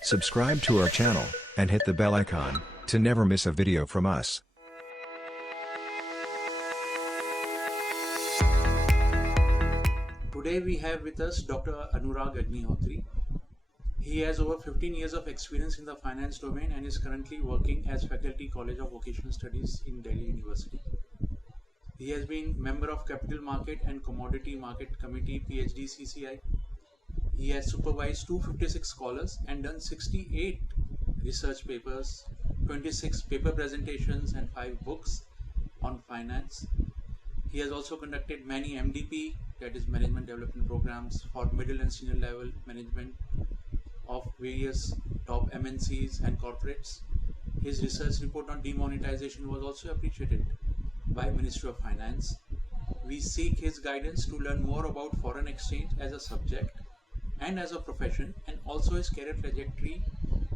Subscribe to our channel and hit the bell icon to never miss a video from us. Today we have with us Dr. Anurag Agnihotri. He has over 15 years of experience in the finance domain and is currently working as faculty College of Vocational Studies in Delhi University. He has been member of Capital Market and Commodity Market Committee PHDCCI. He has supervised 256 scholars and done 68 research papers, 26 paper presentations and 5 books on finance. He has also conducted many MDP, that is Management Development Programs, for middle and senior level management of various top MNCs and corporates. His research report on demonetization was also appreciated by Ministry of Finance. We seek his guidance to learn more about foreign exchange as a subject and as a profession, and also his career trajectory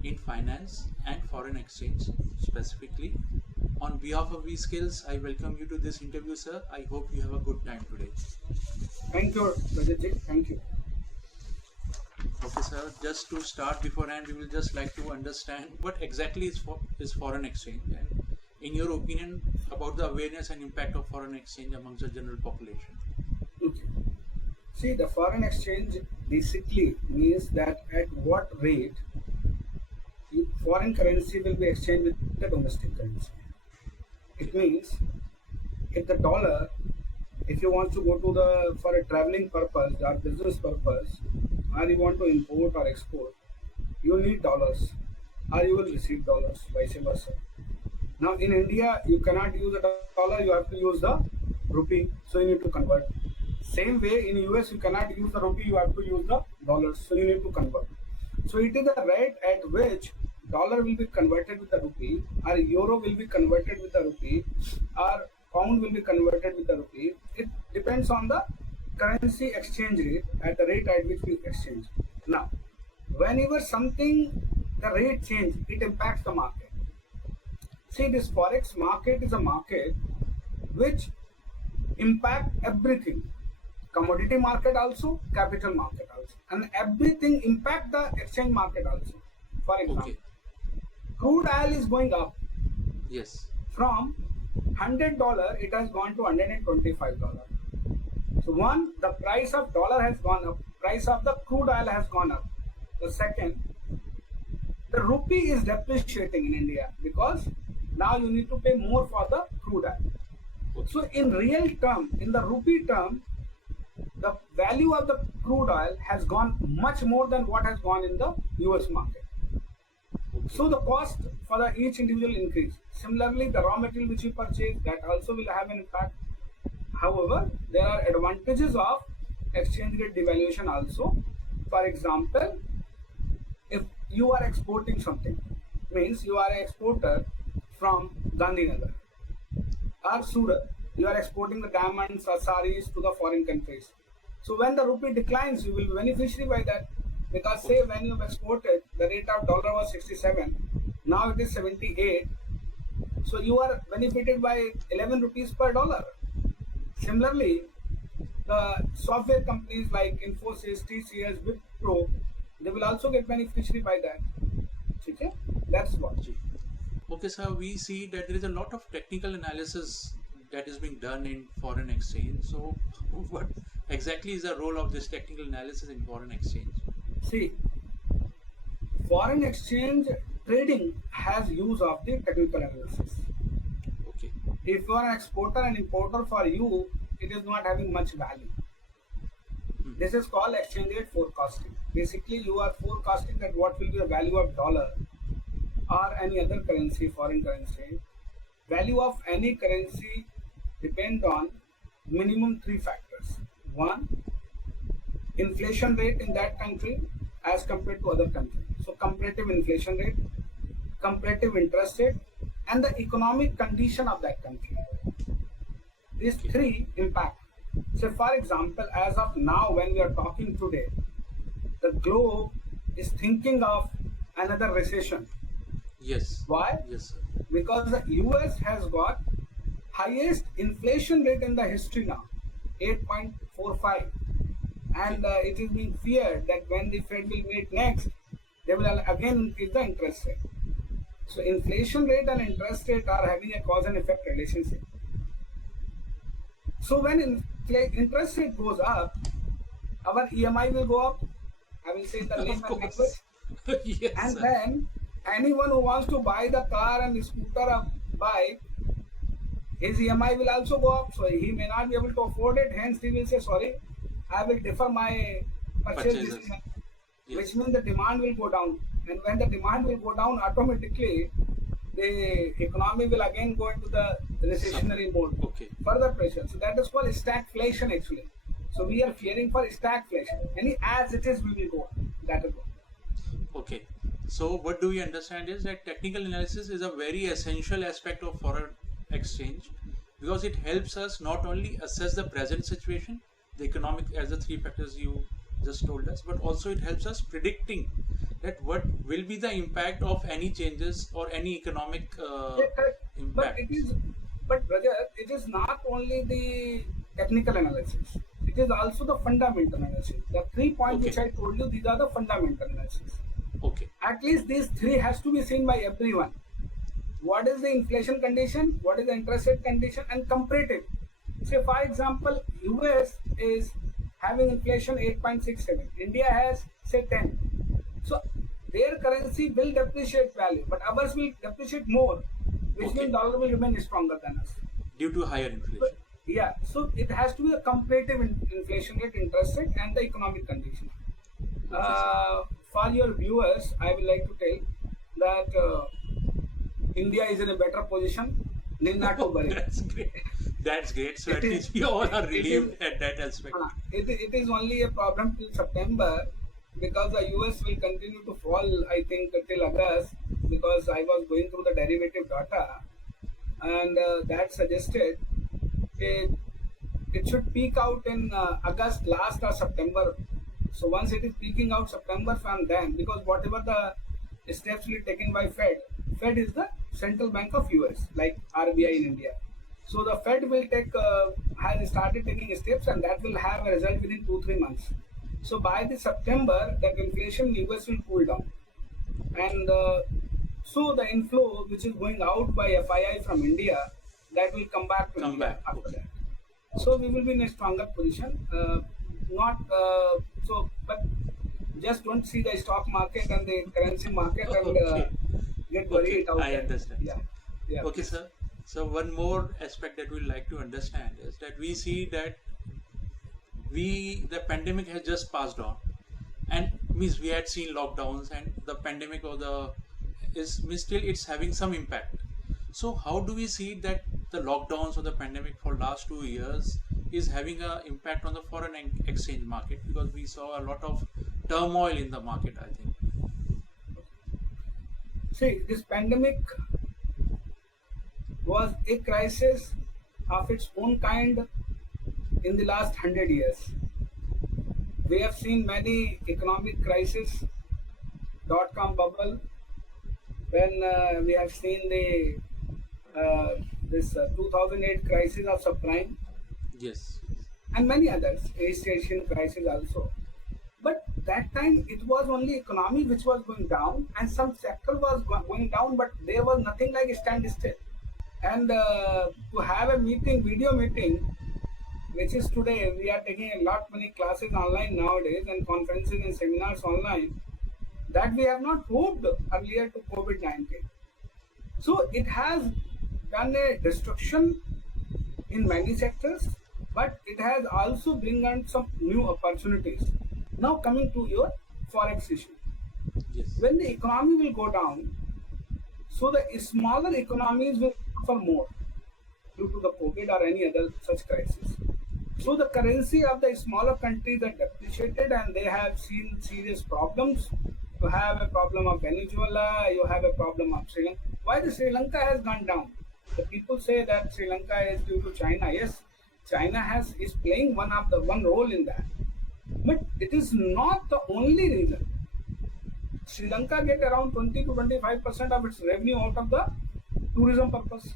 in finance and foreign exchange specifically. On behalf of V-Skills, I welcome you to this interview, sir. I hope you have a good time today. Thank you, Rajat. Thank you. Okay, sir. Just to start beforehand, we will just like to understand what exactly is foreign exchange, and in your opinion about the awareness and impact of foreign exchange amongst the general population. Okay. See, the foreign exchange basically means that at what rate foreign currency will be exchanged with the domestic currency. It means if the dollar, if you want to go to for a traveling purpose or business purpose, or you want to import or export, you need dollars or you will receive dollars, vice versa. Now in India, you cannot use the dollar, you have to use the rupee, so you need to convert. Same way in US, you cannot use the rupee, you have to use the dollars, so you need to convert. So it is the rate at which dollar will be converted with the rupee, or euro will be converted with the rupee, or pound will be converted with the rupee. It depends on the currency exchange rate, at the rate at which we exchange. Now, whenever the rate change, it impacts the market. See, this Forex market is a market which impact everything. Commodity market also, capital market also, and everything impact the exchange market also. For example, crude oil is going up. Yes. From $100, it has gone to $125. So one, the price of dollar has gone up, price of the crude oil has gone up. The second, the rupee is depreciating in India because now you need to pay more for the crude oil. So in real term, in the rupee term, the value of the crude oil has gone much more than what has gone in the US market. So the cost for each individual increase. Similarly, the raw material which you purchase, that also will have an impact. However, there are advantages of exchange rate devaluation also. For example, if you are exporting something, means you are an exporter from Gandhinagar or Surat, you are exporting the diamonds or saris to the foreign countries. So when the rupee declines, you will be beneficiary by that. Because say when you have exported, the rate of dollar was 67, now it is 78. So you are benefited by 11 rupees per dollar. Similarly, the software companies like Infosys, TCS, Wipro, they will also get beneficiary by that. Okay? That's what. Okay, sir, we see that there is a lot of technical analysis that is being done in foreign exchange. So what exactly is the role of this technical analysis in foreign exchange? See, foreign exchange trading has use of the technical analysis. Okay. If you are an exporter and importer, for you, it is not having much value. This is called exchange rate forecasting. Basically, you are forecasting that what will be the value of dollar or any other currency, foreign currency. Value of any currency depend on minimum 3 factors. One, inflation rate in that country as compared to other countries. So comparative inflation rate, comparative interest rate, and the economic condition of that country. These 3 impact. So for example, as of now when we are talking today, the globe is thinking of another recession. Yes. Why? Yes, sir. Because the US has got highest inflation rate in the history now, 8.45. And it is being feared that when the Fed will meet next, they will again increase the interest rate. So inflation rate and interest rate are having a cause and effect relationship. So when interest rate goes up, our EMI will go up. I will say in the layman language. Yes, And sir. then anyone who wants to buy the car and scooter or bike, his EMI will also go up. So he may not be able to afford it. Hence he will say, sorry, I will defer my purchase Purchases. decision. Yes. Which means the demand will go down. And when the demand will go down, automatically the economy will again go into the recessionary mode. Okay. Further pressure. So that is called stagflation actually. So we are fearing for stagflation. And as it is, we will go. That is all. Okay. So what do we understand is that technical analysis is a very essential aspect of foreign exchange, because it helps us not only assess the present situation, the economic, as the three factors you just told us, but also it helps us predicting that what will be the impact of any changes or any economic Yeah, correct. impact. But brother, it is not only the technical analysis. It is also the fundamental analysis. The 3 points which Okay. I told you, these are the fundamental analysis. Okay. At least these three has to be seen by everyone. What is the inflation condition? What is the interest rate condition? And comparative. Say for example, US is having inflation 8.67. India has say 10. So their currency will depreciate value, but ours will depreciate more, which Okay. means dollar will remain stronger than us. Due to higher inflation. Yeah, so it has to be a comparative inflation rate, interest rate, and the economic condition. For your viewers, I would like to tell that India is in a better position. Need not to worry. That's great. That's great. So It at is- least we all are it is- relieved at that aspect. It is only a problem till September, because the US will continue to fall, I think, till August, because I was going through the derivative data, and that suggested it should peak out in August last or September. So once it is peaking out September from then, because whatever the steps will be taken by Fed is the central bank of US, like RBI in India. So the Fed will has started taking steps, and that will have a result within 2-3 months. So by the September, that inflation in US will cool down, and so the inflow which is going out by FII from India, that will come back to Come India back, after okay. that. So we will be in a stronger position. But just don't see the stock market and the currency market and Okay. get worried out I there. understand. Yeah, yeah. Okay, sir. So one more aspect that we'd like to understand is that we see that the pandemic has just passed on, and means we had seen lockdowns, and the pandemic or still it's having some impact. So how do we see that the lockdowns or the pandemic for last 2 years is having an impact on the foreign exchange market? Because we saw a lot of turmoil in the market, I think. See, this pandemic was a crisis of its own kind in the last 100 years. We have seen many economic crises, dot-com bubble, when we have seen this 2008 crisis of subprime, Yes. and many others, East Asian crisis also. But that time it was only economy which was going down, and some sector was going down, but there was nothing like a standstill. And to have a meeting, video meeting, which is today, we are taking a lot many classes online nowadays and conferences and seminars online, that we have not hoped earlier to COVID-19. So it has done a destruction in many sectors, but it has also bring on some new opportunities. Now coming to your Forex issue. Yes. When the economy will go down, so the smaller economies will suffer more due to the COVID or any other such crisis. So the currency of the smaller countries are depreciated, and they have seen serious problems. You have a problem of Venezuela, you have a problem of Sri Lanka. Why the Sri Lanka has gone down? The people say that Sri Lanka is due to China. Yes, China is playing one role in that, but it is not the only reason. Sri Lanka get around 20 to 25% of its revenue out of the tourism purpose.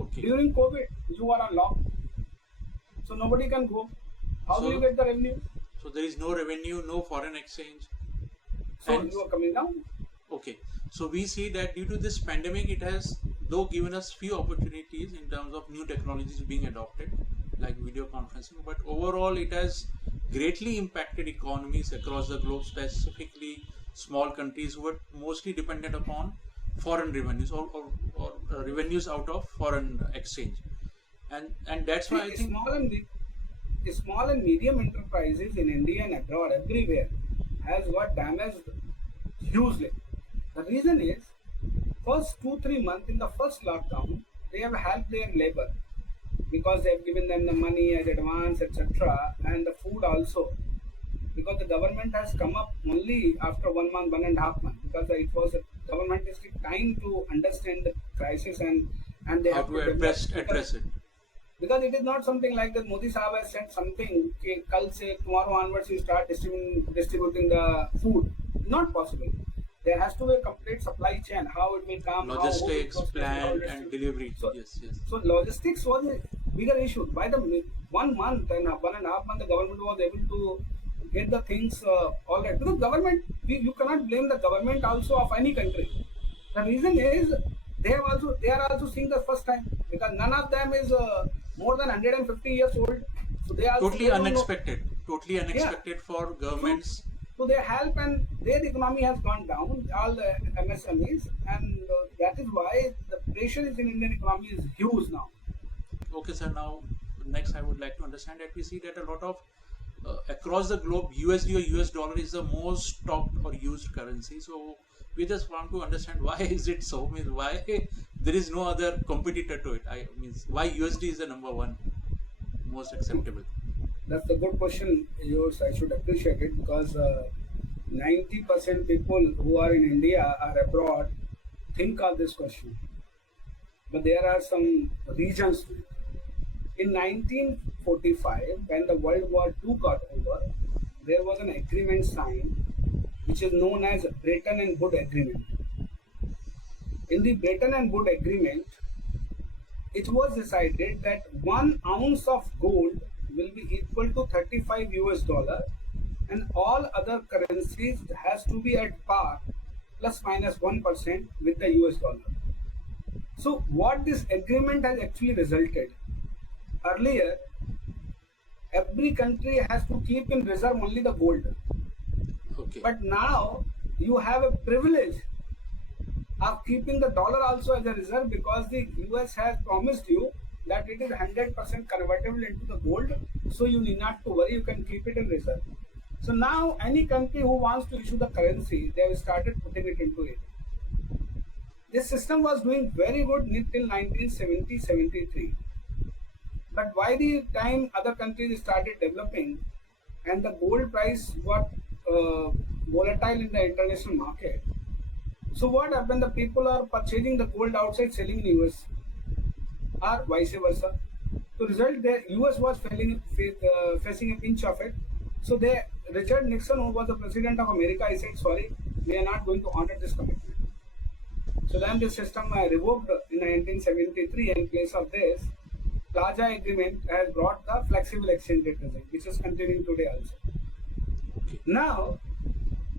Okay. During COVID, you are on lock, so nobody can go. How will you get the revenue? So there is no revenue, no foreign exchange. So And you are coming down. okay, so we see that due to this pandemic, it has though given us few opportunities in terms of new technologies being adopted, like video conferencing, but overall it has greatly impacted economies across the globe, specifically small countries who are mostly dependent upon foreign revenues or revenues out of foreign exchange, and that's why I See, think small and medium enterprises in India and abroad, everywhere, has got damaged hugely. The reason is, first 2-3 months in the first lockdown, they have helped their labor because they have given them the money as advance, etc., and the food also. Because the government has come up only after 1 month, 1.5 months, because it was a government is take time to understand the crisis and they how have to to develop. address it. Because it is not something like that Modi Sahab has said something, कि कल से tomorrow onwards you start distributing the food. Not possible. There has to be a complete supply chain, how it will come, Logistics, how it will plan, process, and delivery. So, Yes, yes. so logistics was a bigger issue. By the 1 month and 1.5 months, the government was able to get the things all right. Because government, you cannot blame the government also of any country. The reason is they are also seeing the first time, because none of them is more than 150 years old. So they also Totally they don't know. unexpected. Totally unexpected for governments. So they help and their economy has gone down, all the MSMEs, and that is why the pressure is in Indian economy is huge now. Okay, sir. Now, next, I would like to understand that we see that a lot of across the globe, USD or US dollar is the most talked or used currency. So we just want to understand why is it so? Means why there is no other competitor to it? I means why USD is the number one most acceptable? That's a good question, yours. I should appreciate it because 90% people who are in India or abroad think of this question. But there are some reasons to it. In 1945, when the World War II got over, there was an agreement signed which is known as Bretton and Woods Agreement. In the Bretton and Woods Agreement, it was decided that 1 ounce of gold will be equal to 35 US dollar and all other currencies has to be at par plus minus 1% with the US dollar. So what this agreement has actually resulted, earlier every country has to keep in reserve only the gold, Okay. but now you have a privilege of keeping the dollar also as a reserve because the US has promised you that it is 100% convertible into the gold, so you need not to worry, you can keep it in reserve. So now any country who wants to issue the currency, they have started putting it into it. This system was doing very good till 1970-73. But by the time other countries started developing and the gold price got volatile in the international market, so what happened? The people are purchasing the gold outside, selling in US, or vice versa. So result, the US was facing a pinch of it. So Richard Nixon, who was the president of America, he said, sorry, we are not going to honor this commitment. So then the system revoked in 1973. In place of this, Plaza Agreement has brought the flexible exchange rate regime, which is continuing today also. Okay. Now,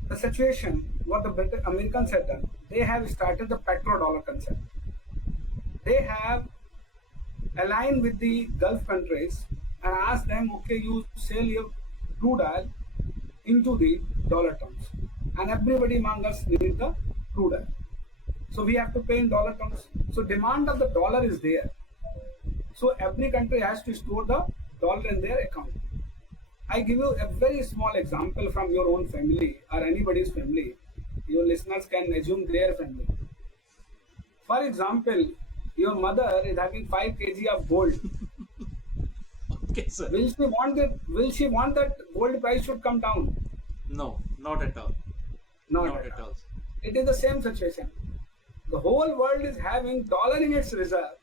the situation, what the Americans have done, they have started the petro-dollar concept. They have aligned with the Gulf countries and asked them, okay, you sell your crude oil into the dollar terms. And everybody among us needs the crude oil. So we have to pay in dollar terms. So demand of the dollar is there. So every country has to store the dollar in their account. I give you a very small example from your own family or anybody's family. Your listeners can assume their family. For example, your mother is having 5 kg of gold. Okay, sir. Will she want that gold price should come down? No, not at all. Not at all. It is the same situation. The whole world is having dollar in its reserve.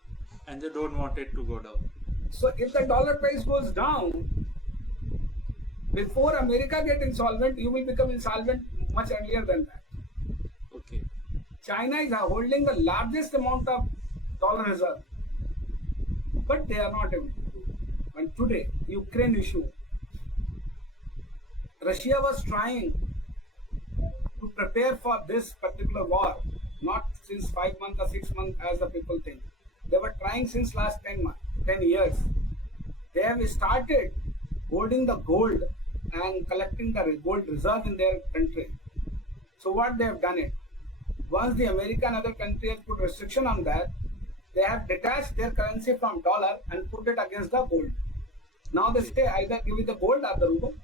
And they don't want it to go down. So if the dollar price goes down, before America get insolvent, you will become insolvent much earlier than that. Okay. China is holding the largest amount of dollar reserve, but they are not able to do. And today, Ukraine issue, Russia was trying to prepare for this particular war, not since 5 months or 6 months as the people think. They were trying since last 10 years. They have started holding the gold and collecting the gold reserve in their country. So what they have done it, once the America and other countries put restriction on that, they have detached their currency from dollar and put it against the gold. Now they say either give it the gold or the ruble.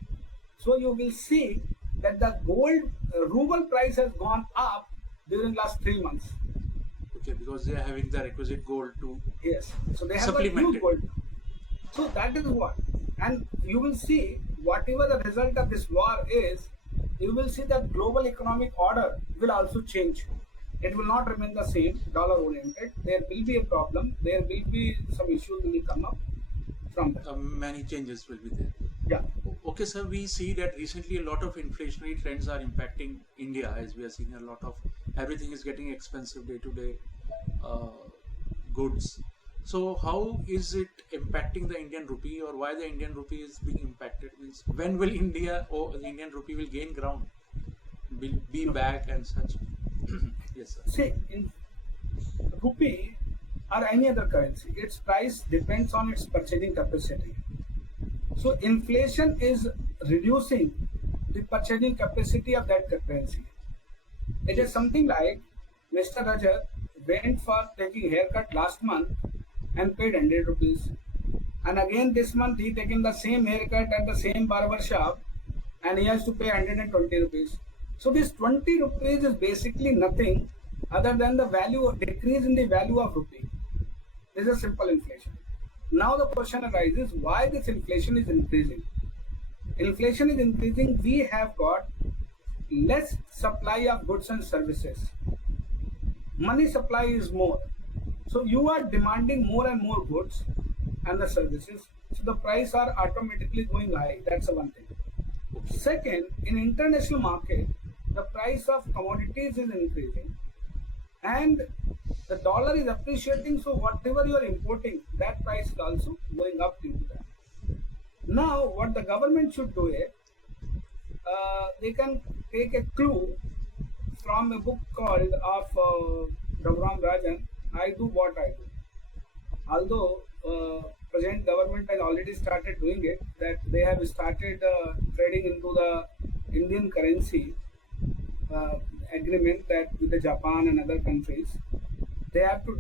So you will see that the gold ruble price has gone up during last 3 months. Okay, because they are having the requisite gold to Yes. So they have a supplement huge it. gold. So that is what. And you will see whatever the result of this war is, you will see that global economic order will also change. It will not remain the same, dollar oriented. There will be a problem. There will be some issues will come up from that. Many changes will be there. Yeah. Okay, sir, we see that recently a lot of inflationary trends are impacting India, as we are seeing a lot of everything is getting expensive day to day goods. So how is it impacting the Indian rupee, or why the Indian rupee is being impacted? Means when will India or the Indian rupee will gain ground, will be back and such? Yes, sir. See, in rupee or any other currency, its price depends on its purchasing capacity. So inflation is reducing the purchasing capacity of that currency. It is something like Mr. Rajat went for taking haircut last month and paid 100 rupees. And again this month he taken the same haircut at the same barber shop and he has to pay 120 rupees. So this 20 rupees is basically nothing other than the value decrease in the value of rupee. This is simple inflation. Now the question arises, why this inflation is increasing? Inflation is increasing, we have got less supply of goods and services. Money supply is more. So you are demanding more and more goods and the services. So the price are automatically going high. That's the one thing. Second, in international market, the price of commodities is increasing and the dollar is appreciating. So whatever you are importing, that price is also going up due to that. Now, what the government should do is, they can take a clue from a book called of Ram Rajan, I Do What I Do. Although present government has already started doing it, that they have started trading into the Indian currency agreement that with the Japan and other countries, they have to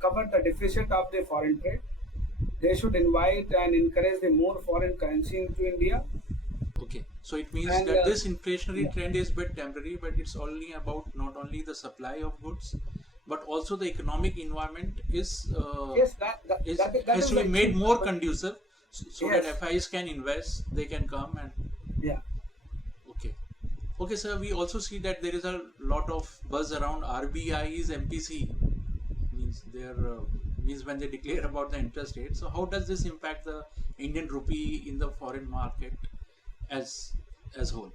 cover the deficit of the foreign trade. They should invite and encourage the more foreign currency into India. Okay, so it means that this inflationary trend is bit temporary, but it's only about not only the supply of goods, but also the economic environment is Yes, that has is to be like made true. more conducive, so Yes. that FIs can invest, they can come and Yeah. Okay, sir. We also see that there is a lot of buzz around RBI's MPC. Means when they declare about the interest rate. So how does this impact the Indian rupee in the foreign market as whole?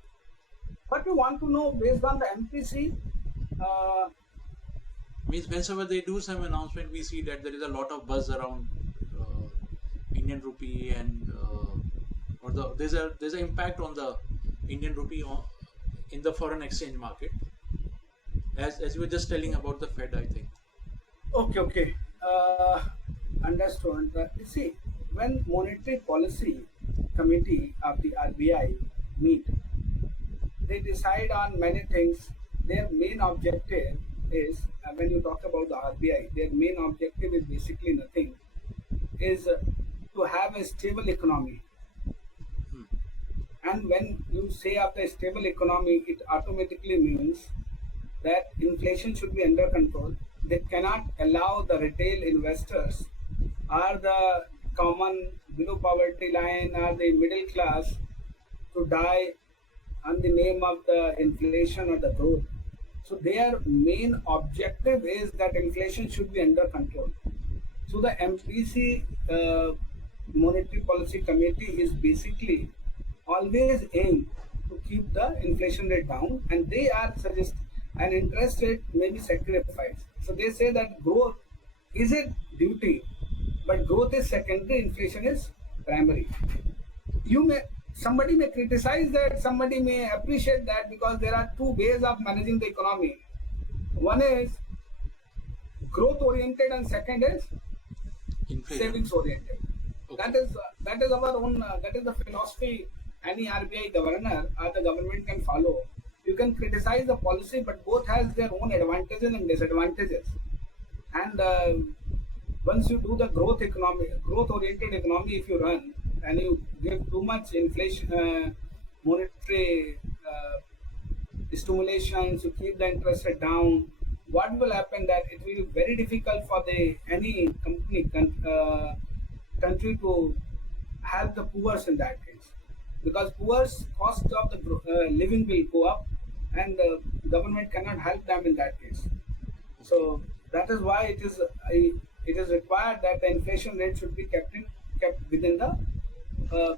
What you want to know based on the MPC? Means whenever they do some announcement, we see that there is a lot of buzz around Indian rupee and there's an impact on the Indian rupee in the foreign exchange market. As you were just telling about the Fed, I think. Okay. Understood. You see, when Monetary Policy Committee of the RBI meet, they decide on many things. Their main objective is, when you talk about the RBI, their main objective is basically nothing, is to have a stable economy. And when you say of the stable economy, it automatically means that inflation should be under control. They cannot allow the retail investors or the common below poverty line or the middle class to die on the name of the inflation or the growth. So their main objective is that inflation should be under control. So the MPC Monetary Policy Committee is basically always aim to keep the inflation rate down, and they are suggest an interest rate may be sacrificed. So they say that growth is a duty, but growth is secondary, inflation is primary. You may somebody may criticize that, somebody may appreciate that, because there are two ways of managing the economy. One is growth oriented and second is Inflation. savings oriented. Okay. That is our own that is the philosophy any RBI governor or the government can follow. You can criticize the policy, but both has their own advantages and disadvantages. And once you do the growth oriented economy, if you run and you give too much inflation, monetary stimulations, you keep the interest rate down, what will happen that it will be very difficult for the any country to help the poor in that case, because poor's cost of the living will go up, and the government cannot help them in that case. So that is why it is required that the inflation rate should be kept within the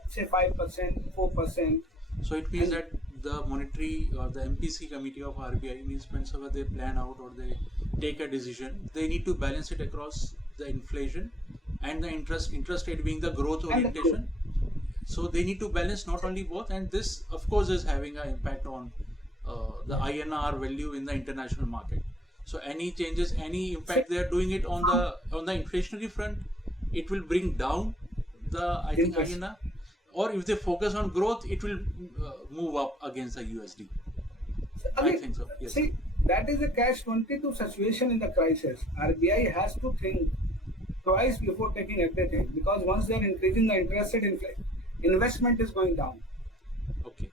say 5%, 4%. So it means that the monetary or the MPC committee of RBI means whenever they plan out or they take a decision, they need to balance it across the inflation and the interest rate being the growth orientation. So they need to balance not only both, and this of course is having an impact on the INR value in the international market. So any changes, any impact they are doing it on the inflationary front, it will bring down the INR. Or if they focus on growth, it will move up against the USD. I think so. Yes. See, that is a catch-22 situation in the crisis. RBI has to think twice before taking everything, because once they are increasing the interest rate, investment is going down. Okay.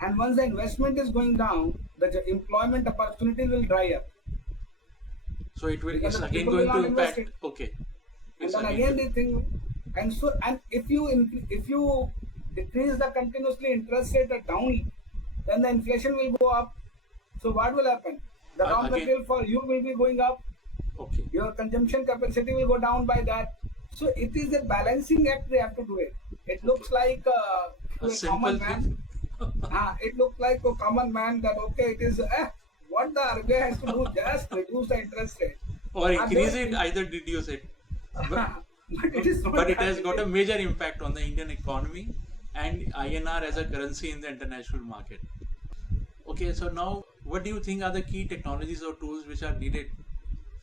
And once the investment is going down, the employment opportunity will dry up. So it's again going to impact. Okay. And then again they think, and if you decrease the continuously interest rate down, then the inflation will go up. So what will happen? The raw material for you will be going up. Okay. Your consumption capacity will go down by that. So it is a balancing act they have to do it. It looks like a common man. It looks like a common man that it is what the RBI has to do, just reduce the interest rate. Or increase it, either reduce it. But it has got a major impact on the Indian economy and INR as a currency in the international market. Okay, so now what do you think are the key technologies or tools which are needed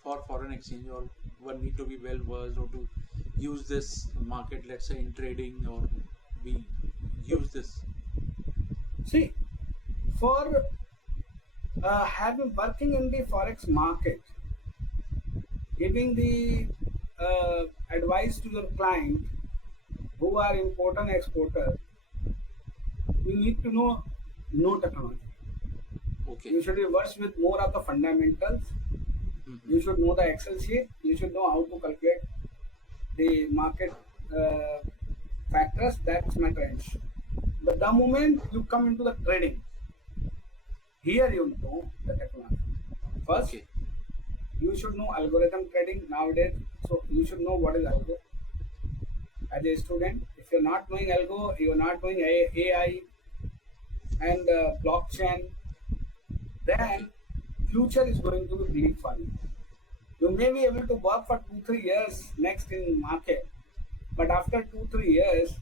for foreign exchange, or one need to be well versed or to use this market, let's say in trading, or we use this? See, for having working in the Forex market, giving the advice to your client who are importer and exporter, you need to know technology. Okay. You should be versed with more of the fundamentals. Mm-hmm. You should know the Excel sheet. You should know how to calculate the market factors. That's my trench. But the moment you come into the trading, here you know the technology. First, you should know algorithm trading nowadays. So you should know what is algo. As a student, if you're not knowing algo, you're not knowing AI and blockchain, then future is going to be bleak for you. You may be able to work for 2-3 years next in market, but after 2-3 years,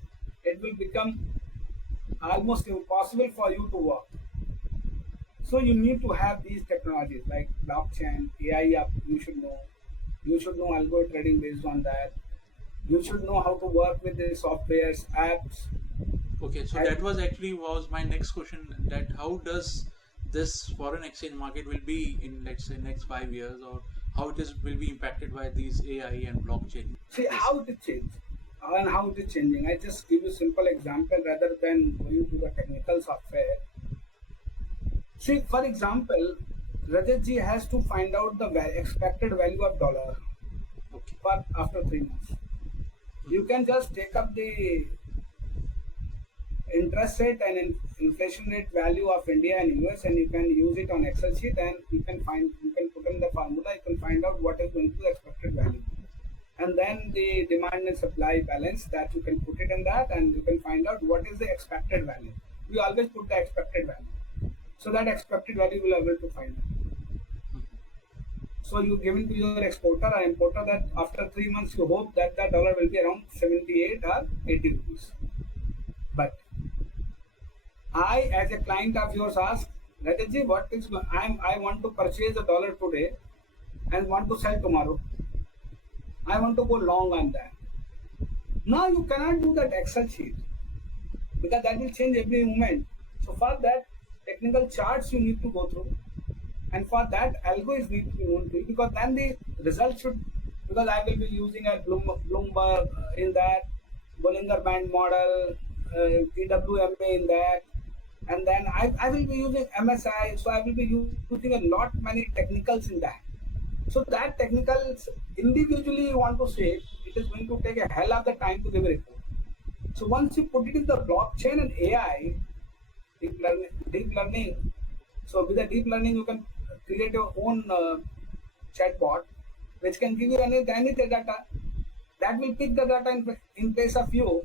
it will become almost impossible for you to work. So you need to have these technologies like blockchain, AI. You should know. You should know algo trading based on that. You should know how to work with the softwares, apps. Okay, so that was my next question. That how does this foreign exchange market will be in, let's say, next 5 years, or how will be impacted by these AI and blockchain? See how it changes and how it is changing. I just give you a simple example rather than going to the technical software. See, for example, Rajat ji has to find out the expected value of dollar for after 3 months. You can just take up the interest rate and inflation rate value of India and US, and you can use it on Excel sheet, and you can put in the formula, you can find out what is going to be the expected value. And then the demand and supply balance, that you can put it in that, and you can find out what is the expected value. We always put the expected value. So that expected value will be able to find out. So you give it to your exporter or importer that after 3 months you hope that the dollar will be around 78 or 80 rupees. But I, as a client of yours, ask, Rajatji, I want to purchase a dollar today and want to sell tomorrow. I want to go long on that. Now you cannot do that Excel sheet because that will change every moment. So for that, technical charts you need to go through, and for that algo is need to be known to you, because then the result should, because I will be using a Bloomberg in that, Bollinger Band model, EWMA in that, and then I will be using MSI, so I will be using a lot many technicals in that. So that technicals individually you want to say, it is going to take a hell of the time to give a report. So once you put it in the blockchain and AI, deep learning. So with the deep learning, you can create your own chatbot, which can give you any data. That will pick the data in place of you.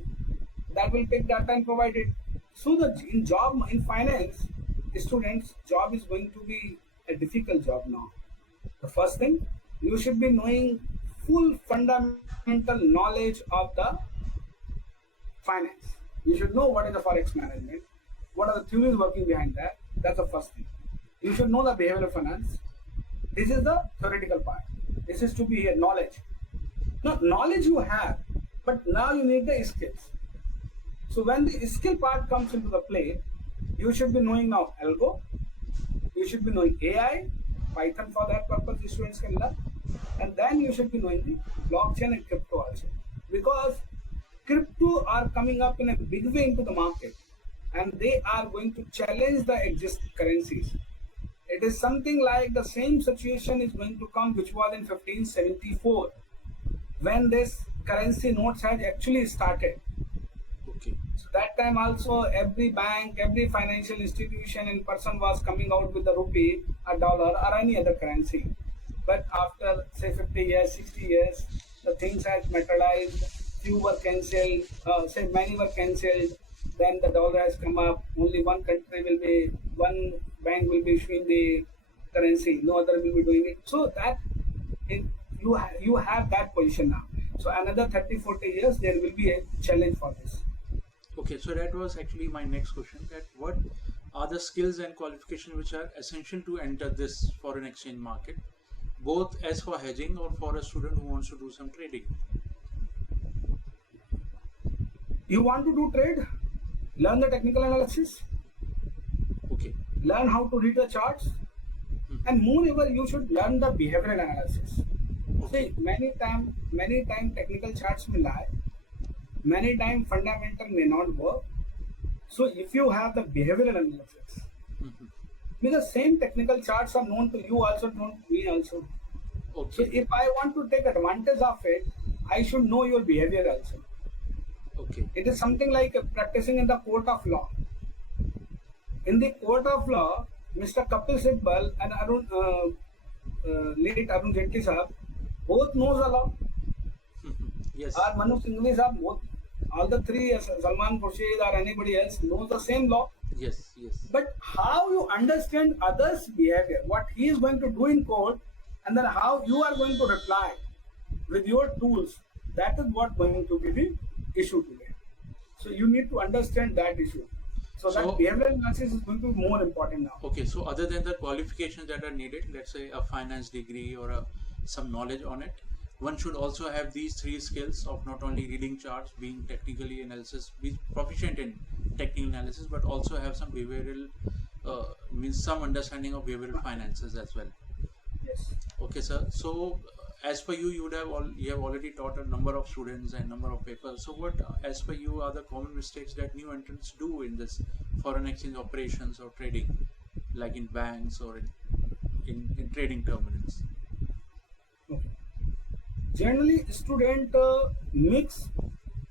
That will pick data and provide it. So in finance, students' job is going to be a difficult job now. The first thing, you should be knowing full fundamental knowledge of the finance. You should know what is the Forex management, what are the theories working behind that. That's the first thing. You should know the behavioral finance. This is the theoretical part. This is to be here, knowledge. Now, knowledge you have, but now you need the skills. So when the skill part comes into the play, you should be knowing now algo, you should be knowing AI, Python for that purpose, the students can learn, and then you should be knowing the blockchain and crypto also. Because crypto are coming up in a big way into the market, and they are going to challenge the existing currencies. It is something like the same situation is going to come which was in 1574, when this currency notes had actually started. Okay. So that time also every bank, every financial institution and person was coming out with the rupee, a dollar or any other currency. But after say 50 years, 60 years, the things had materialized, few were cancelled, many were cancelled, then the dollar has come up, only one bank will be issuing the currency, no other will be doing it. So that you have that position now. So another 30-40 years there will be a challenge for this. Okay, so that was actually my next question, that what are the skills and qualifications which are essential to enter this foreign exchange market, both as for hedging or for a student who wants to do some trading? You want to do trade? Learn the technical analysis. Okay. Learn how to read the charts. And moreover, you should learn the behavioral analysis. See, many time technical charts may lie. Many time fundamental may not work. So if you have the behavioral analysis, because same technical charts are known to you also, known to me also. Okay. So if I want to take advantage of it, I should know your behavior also. Okay. It is something like practicing in the court of law. In the court of law, Mr. Kapil Sibal and late Arun Jaitley Sahab both knows the law. Yes. Or Manu Singhvi Sahab, both, all the three, Salman Khurshid or anybody else knows the same law. Yes. Yes. But how you understand others' behavior, what he is going to do in court, and then how you are going to reply with your tools, that is what going to be the issue today. So you need to understand that issue. So that behavioral analysis is going to be more important now. Okay, so other than the qualifications that are needed, let's say a finance degree or some knowledge on it, one should also have these three skills of not only reading charts, being technically analysis, be proficient in technical analysis, but also have some behavioral, means some understanding of behavioral finances as well. Yes. Okay, sir. So as per you, you have already taught a number of students and number of papers. So what, as per you, are the common mistakes that new entrants do in this foreign exchange operations or trading, like in banks or in trading terminals? Okay. Generally, student mix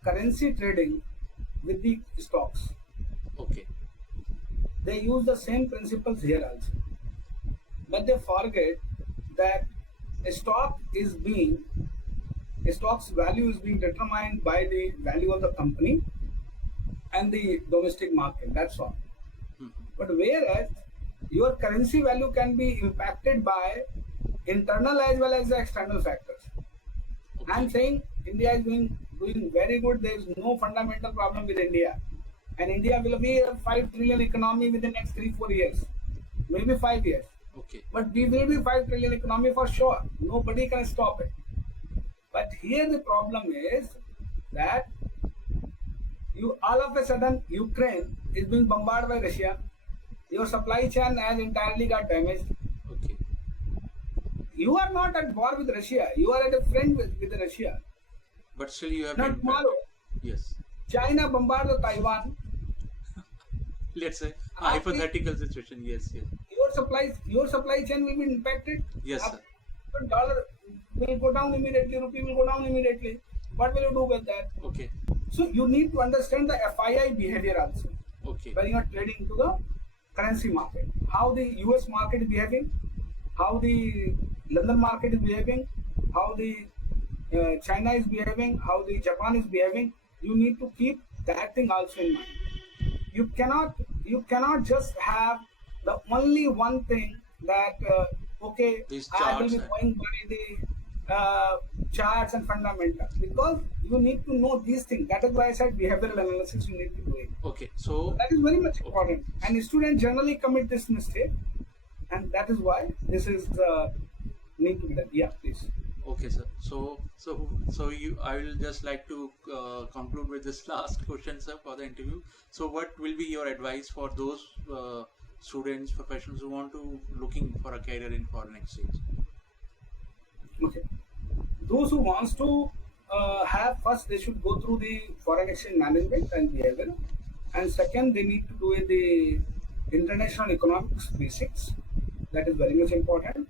currency trading with the stocks. Okay. They use the same principles here also, but they forget that a stock's value is being determined by the value of the company and the domestic market. That's all. But whereas your currency value can be impacted by internal as well as the external factors. Okay. I'm saying India is doing very good. There is no fundamental problem with India. And India will be a 5 trillion economy within the next 3-4 years, maybe 5 years. Okay. But we will be 5 trillion economy for sure. Nobody can stop it. But here the problem is that all of a sudden Ukraine is being bombarded by Russia. Your supply chain has entirely got damaged. Okay. You are not at war with Russia. You are at a friend with Russia. But still you have Not been tomorrow. Yes. China bombarded Taiwan. Let's say a hypothetical situation. Yes. Your supply chain will be impacted. Yes, sir. Dollar will go down immediately. Rupee will go down immediately. What will you do with that? Okay. So you need to understand the FII behavior also. Okay. When you are trading to the currency market, how the US market is behaving, how the London market is behaving, how the China is behaving, how the Japan is behaving. You need to keep that thing also in mind. You cannot just have the only one thing that I will be going by the charts and fundamentals, because you need to know these things. That is why I said behavioral analysis you need to do it. Okay, so that is very much important, and students generally commit this mistake, and that is why this is need to be done. Yeah, please. Okay, sir. So I will just like to conclude with this last question, sir, for the interview. So what will be your advice for those students, professionals who want to looking for a career in foreign exchange? Okay, those who wants to have, first they should go through the foreign exchange management and behavior, and second they need to do the international economics basics. That is very much important.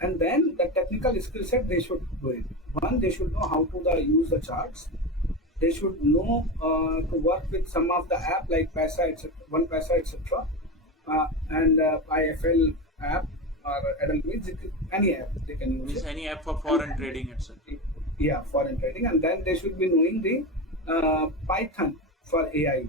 And then the technical skill set they should do it. One, they should know how to use the charts. They should know to work with some of the app like Paisa, etc., One Paisa, etc., and IFL app or Edelweiss, any app they can use. Any app for foreign trading, etc. Yeah, foreign trading, and then they should be knowing the Python for AI,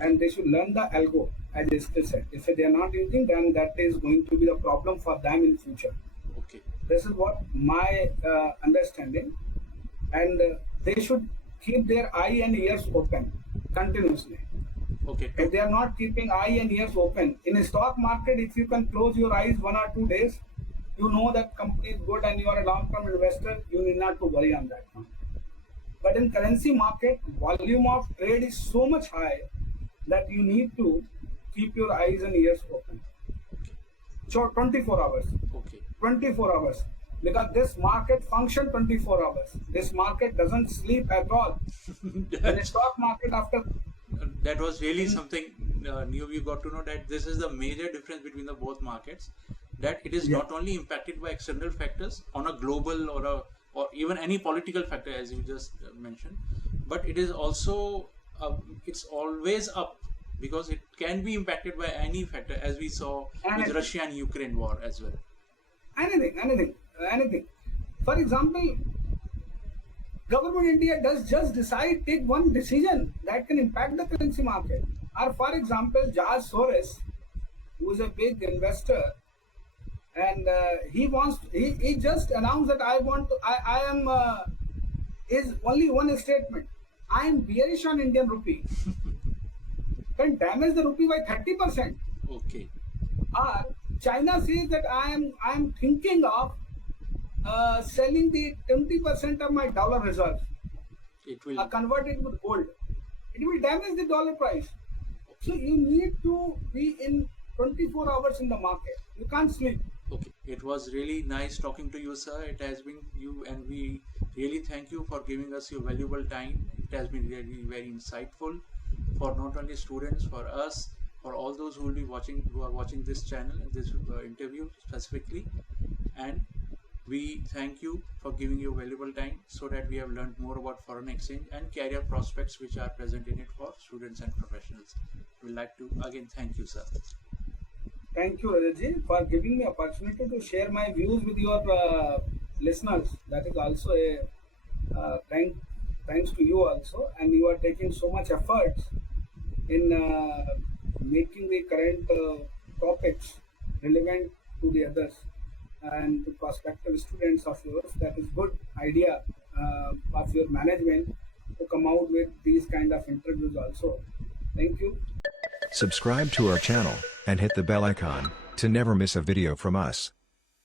and they should learn the algo as a skill set. If they are not using, then that is going to be the problem for them in future. Okay. This is what my understanding, and they should keep their eye and ears open continuously. Okay. If they are not keeping eye and ears open in a stock market, if you can close your eyes 1 or 2 days, you know that company is good and you are a long-term investor, you need not to worry on that one. But in currency market, volume of trade is so much high that you need to keep your eyes and ears open. So 24 hours. Okay. 24 hours. Because this market functions 24 hours. This market doesn't sleep at all. The stock market after... That was really something new. We got to know that this is the major difference between the both markets. That it is not only impacted by external factors on a global or even any political factor, as you just mentioned, but it is also it's always up, because it can be impacted by any factor, as we saw with Russia and Ukraine war as well. Anything. For example, government India does just take one decision that can impact the currency market. Or for example, George Soros, who is a big investor, and he just announced that I am is only one statement. I am bearish on Indian rupee. Can damage the rupee by 30%. Okay. Or China says that I am thinking of selling the 20% of my dollar reserves. It will convert it with gold. It will damage the dollar price. So you need to be in 24 hours in the market. You can't sleep. Okay. It was really nice talking to you, sir. It has been you, and we really thank you for giving us your valuable time. It has been really very insightful for not only students, for us, for all those who are watching this channel, this interview specifically. And we thank you for giving your valuable time, so that we have learned more about foreign exchange and career prospects which are present in it for students and professionals. We'd like to again thank you, sir. Thank you, Rajat, for giving me opportunity to share my views with your listeners. That is also a thanks to you also, and you are taking so much efforts in making the current topics relevant to the others and to prospective students of yours. That is good idea of your management to come out with these kind of interviews also. Thank you. Subscribe to our channel and hit the bell icon to never miss a video from us.